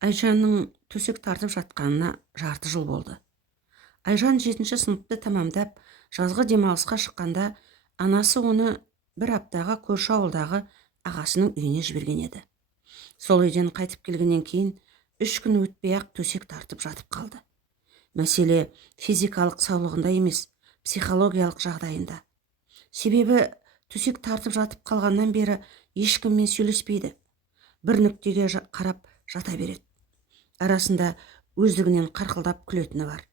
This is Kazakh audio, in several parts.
Айжанның төсек тартып жатқанына жарты жыл болды. Айжан 7-ші сыныпты тамамдап, жазғы демалысқа шыққанда, анасы оны бір аптаға көрші ауылдағы ағасының үйіне жіберген еді. Сол үйден қайтып келгеннен кейін 3 күн өтпей-ақ төсек тартып жатып қалды. Мәселе физикалық саулығында емес, психологиялық жағдайында. Себебі төсек тартып жатып қалғаннан бері ешкіммен сөйлеспейді. Бір нүктеге қарап жата береді. Арасында өздігінен қарқылдап күлетіні бар.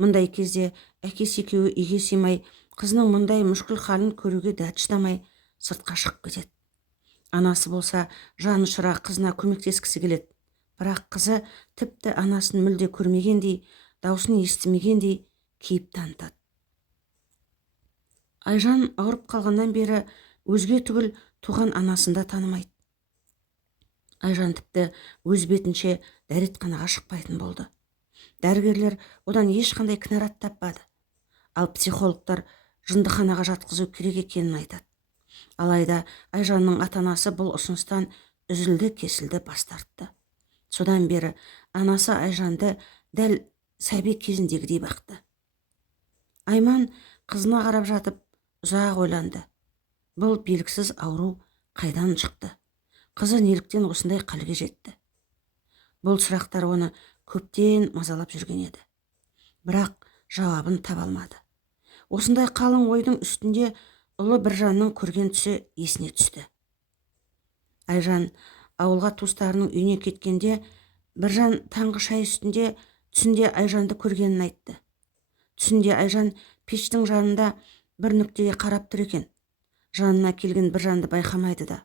Мұндай кезде әкесі екеуі үйге сыймай, қызының мұндай мүшкіл халін көруге дәті шыдамай сыртқа шығып кетеді. Анасы болса жан ұшыра қызына көмектескісі келеді. Бірақ қызы тіпті анасын мүлде көрмегендей, даусын естімегендей кейіп танытады. Айжан ауырып қалғаннан бері өзге түгіл туған анасын да танымайды. Айжан тіпті өз бетінше дәретханаға шықпайтын болды. Дәрігерлер одан ешқандай кінәрат таппады. Ал психологтар жындыханаға жатқызу керек екенін айтады. Алайда Айжанның ата-анасы бұл ұсыныстан үзілді-кесілді бас тартты. Содан бері анасы Айжанды дәл сәби кезіндегідей бақты. Айман қызына қарап жатып ұзақ ойланды. Бұл белгісіз ауру қайдан шықты? Қызы неліктен осындай халге жетті? Бұл сұрақтар оны көптен мазалап жүрген еді. Бірақ жауабын таба алмады. Осындай қалың ойдың үстінде ұлы Біржанның көрген түсі есіне түсті. Айжан ауылға туыстарының үйіне кеткенде, Біржан таңғы шай үстінде түсінде Айжанды көргенін айтты. Түсінде Айжан пештің жанында бір нүктеге қарап тұр екен. Жанына келген Біржанды байқамайды да.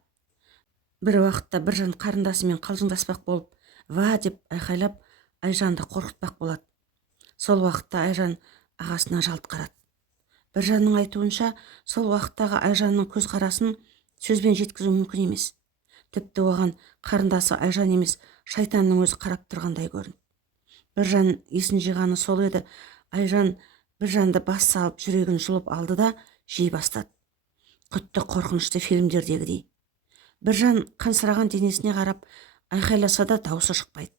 Бір уақытта Біржан қарындасымен қалжыңдаспақ болып, ва деп айқайлап, Айжанды қорқытпақ болады. Сол уақытта Айжан ағасына жалт қарады. Біржанның айтуынша, сол уақыттағы Айжанның көз қарасын сөзбен жеткізу мүмкін емес. Тіпті оған қарындасы Айжан емес, шайтанның өзі қарап тұрғандай көрінді. Біржан есін жиғаны сол еді. Айжан Біржанды бас салып жүрегін жұлып алды да жей бастады. Құтты қорқынышты фильмдердегідей. Біржан қансыраған денесіне қарап айқайласа да даусы шықпайды.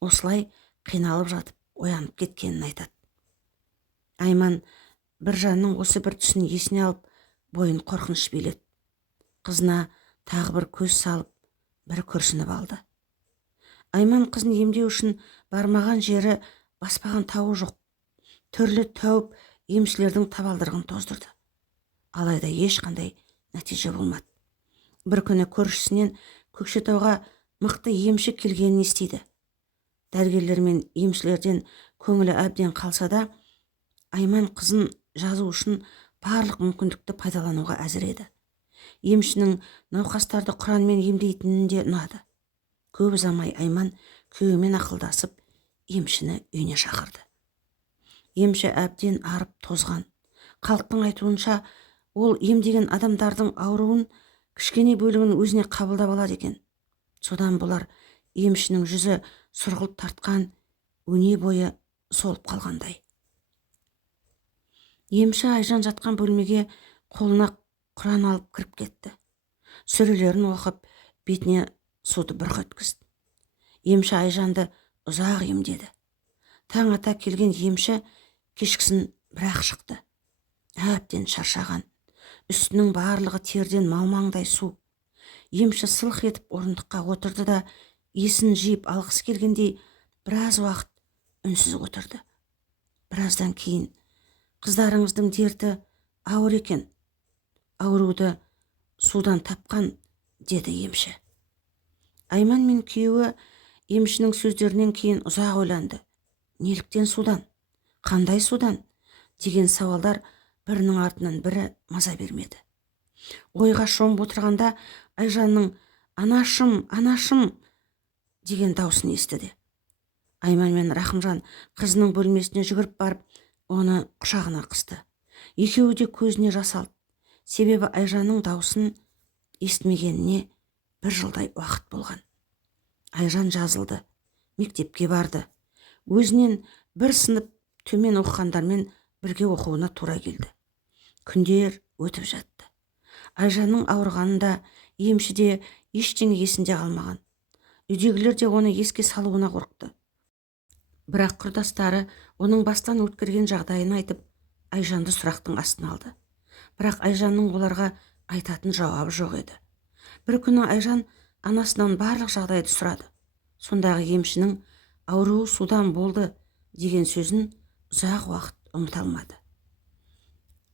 Осылай қиналып жатып оянып кеткенін айтады. Айман Біржанның осы бір түсін есіне алып, бойын қорқыныш биледі. Қызына тағы бір көз салып, бір күрсініп алды. Айман қызын емдеу үшін бармаған жері, баспаған тауы жоқ. Түрлі тәуіп емшілердің табалдырығын тоздырды. Алайда ешқандай нәтиже болмады. Бір күні көршісінен Көкшетауға мықты емші келгенін естиді. Дәрігерлер мен емшілерден көңілі әбден қалса да, Айман қызын жазу үшін барлық мүмкіндікті пайдалануға әзір еді. Емшінің науқастарды Құранмен емдейтінін де ұнады. Көп ұзамай Айман күйеуімен ақылдасып, емшіні үйіне шақырды. Емші әбден арып тозған. Халықтың айтуынша, ол емдеген адамдардың ауруын кішкене бөлігін өзіне қабылдап алады екен. Содан болар емшінің жүзі сұрғылт тартқан, өне бойы солып қалғандай. Емші Айжан жатқан бөлмеге қолына Құран алып кіріп кетті. Сүрелерін оқып, бетіне суды бұрқ еткізді. Емші Айжанды ұзақ емдеді. Таң ата келген емші кешкісін бірақ шықты. Әбден шаршаған. Үстінің барлығы терден малмаңдай су. Емші сылқ етіп орындыққа отырды да, есін жиып алғысы келгендей біраз уақыт үнсіз отырды. Біраздан кейін, қыздарыңыздың дерті ауыр екен. Ауруды судан тапқан, деді емші. Айман мен күйеуі емшінің сөздерінен кейін ұзақ ойланды. Неліктен судан? Қандай судан? Деген сауалдар бірінің артынан бірі маза бермеді. Ойға шомып отырғанда Айжанның «Анашым, анашым» деген даусын естіді. Айман мен Рахымжан қызының бөлмесіне жүгіріп барып, оны құшағына қысты. Екеуі де көзіне жас алды. Себебі Айжанның даусын естімегеніне бір жылдай уақыт болған. Айжан жазылды, мектепке барды. Өзінен бір сынып төмен оқығандармен бірге оқуына тура келді. Күндер өтіп жатты. Айжанның ауырғанында емшіде ештеңе есінде қалмаған. Үйдегілер де оны еске салуына қорықты. Бірақ құрдастары оның бастан өткерген жағдайын айтып, Айжанды сұрақтың астына алды. Бірақ Айжанның оларға айтатын жауабы жоқ еді. Бір күні Айжан анасынан барлық жағдайды сұрады. Сондағы емшінің ауруы судан болды деген сөзін ұзақ уақыт ұмыта алмады.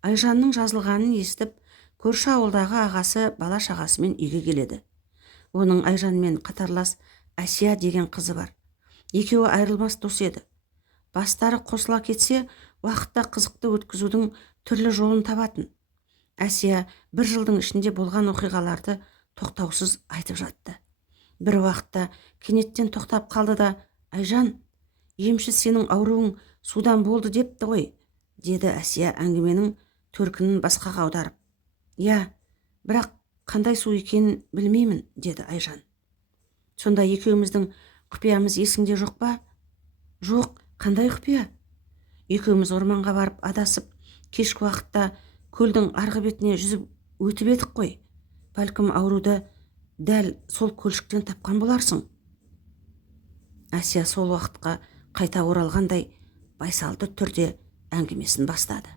Айжанның жазылғанын естіп, көрші ауылдағы ағасы бала шағасымен үйге келеді. Оның Айжанмен қатарлас Әсия деген қызы бар. Екеуі айрылмас дос еді. Бастары қосыла кетсе, уақытта қызықты өткізудің түрлі жолын табатын. Әсия бір жылдың ішінде болған оқиғаларды тоқтаусыз айтып жатты. Бір уақытта кенеттен тоқтап қалды да: «Айжан, емші сенің ауруың судан болды депті ғой», деді Әсия әңгіменің төркінін басқаға аударып. «Я, бірақ қандай су екенін білмеймін», деді Айжан. «Сонда екеуміздің құпиямыз есіңде жоқ па?» «Жоқ, қандай құпия?» «Екеуміз орманға барып адасып, кешкі уақытта көлдің арғы бетіне жүзіп өтіп едік қой. Бәлкім ауруды дәл сол көлшіктен тапқан боларсың». Әсия сол уақытқа қайта оралғандай байсалды түрде әңгімесін бастады.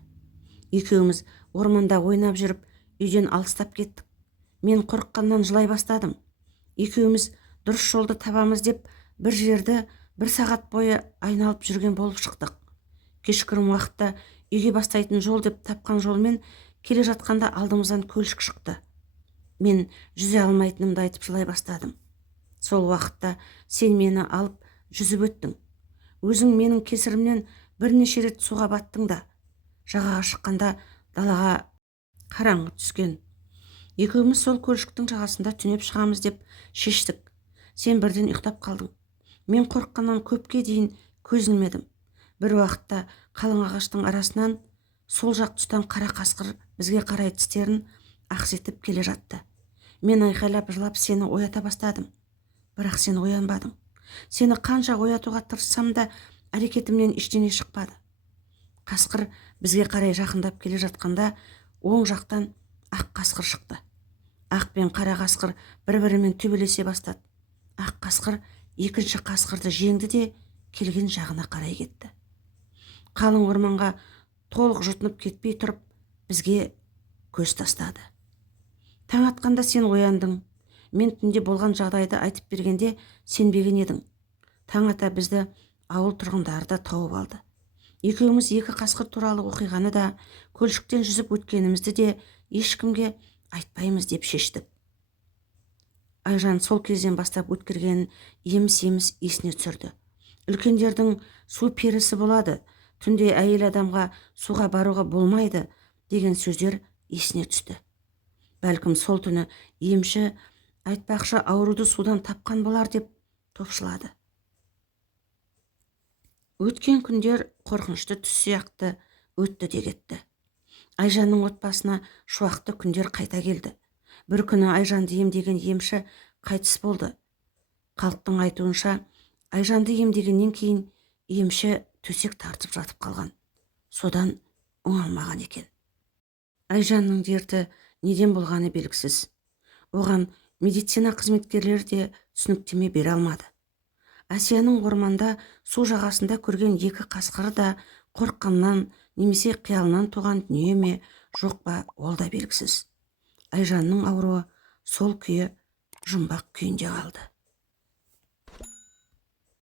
«Екеуміз орманда ойнап жүріп, үйден алыстап кеттік. Мен қорыққаннан жылай бастадым. Екеуміз дұрыс жолды табамыз деп бір жерді 1 сағат бойы айналып жүрген болып шықтық. Кешкірім уақытта үйге бастайтын жол деп тапқан жолмен келе жатқанда алдымыздан көлшік шықты. Мен жүзе алмайтынымды айтып жылай бастадым. Сол уақытта сен мені алып жүзіп өттің. Өзің менің кесірімнен бірнеше рет суға баттың да. Жағаға шыққанда далаға қараңғы түскен. Екеуміз сол көлшіктің жағасында түнеп шығамыз деп шештік. Сен бірден ұйықтап қалдың. Мен қорыққаннан көпке дейін көз ілмедім. Бір уақытта қалың ағаштың арасынан сол жақ тұстан қара қасқыр бізге қарай тістерін ақситып келе жатты. Мен айқайлап жылап сені оята бастадым. Бірақ сен оянбадың. Сені қанша оятуға тырыссам да әрекетімнен ештеңе шықпады. Қасқыр бізге қарай жақындап келе жатқанда оң жақтан ақ қасқыр шықты. Ақ пен қара қасқыр бір-бірімен төбелесе бастады. Ақ қасқыр екінші қасқырды жеңді де келген жағына қарай кетті. Қалың орманға толық жұтынып кетпей тұрып, бізге көз тастады. Таң атқанда сен ояндың. Мен түнде болған жағдайды айтып бергенде сенбеген едің. Таң ата бізді ауыл тұрғындары да тауып алды. Екеуміз 2 қасқыр туралы оқиғаны да, көлшіктен жүзіп өткенімізді де ешкімге айтпаймыз деп шештік. Айжан сол кезден бастап өткергенін еміс-еміс есіне түсірді. Үлкендердің су перісі болады, түнде әйел адамға суға баруға болмайды деген сөздер есіне түсті. Бәлкім сол түні емші айтпақшы ауруды судан тапқан болар деп топшылады. Өткен күндер қорқынышты түс сияқты өтті де кетті. Айжанның отбасына шуақты күндер қайта келді. Бір күні Айжанды емдеген емші қайтыс болды. Халықтың айтуынша, Айжанды емдегеннен кейін емші төсек тартып жатып қалған. Содан оңалмаған екен. Айжанның дерті неден болғаны белгісіз. Оған медицина қызметкерлері де түсініктеме бере алмады. Әсияның орманда су жағасында көрген 2 қасқыры да қорыққаннан немесе қиялынан туған дүние ме жоқ па, ол да белгісіз. Айжанның ауруы сол күйі жұмбақ күйінде қалды.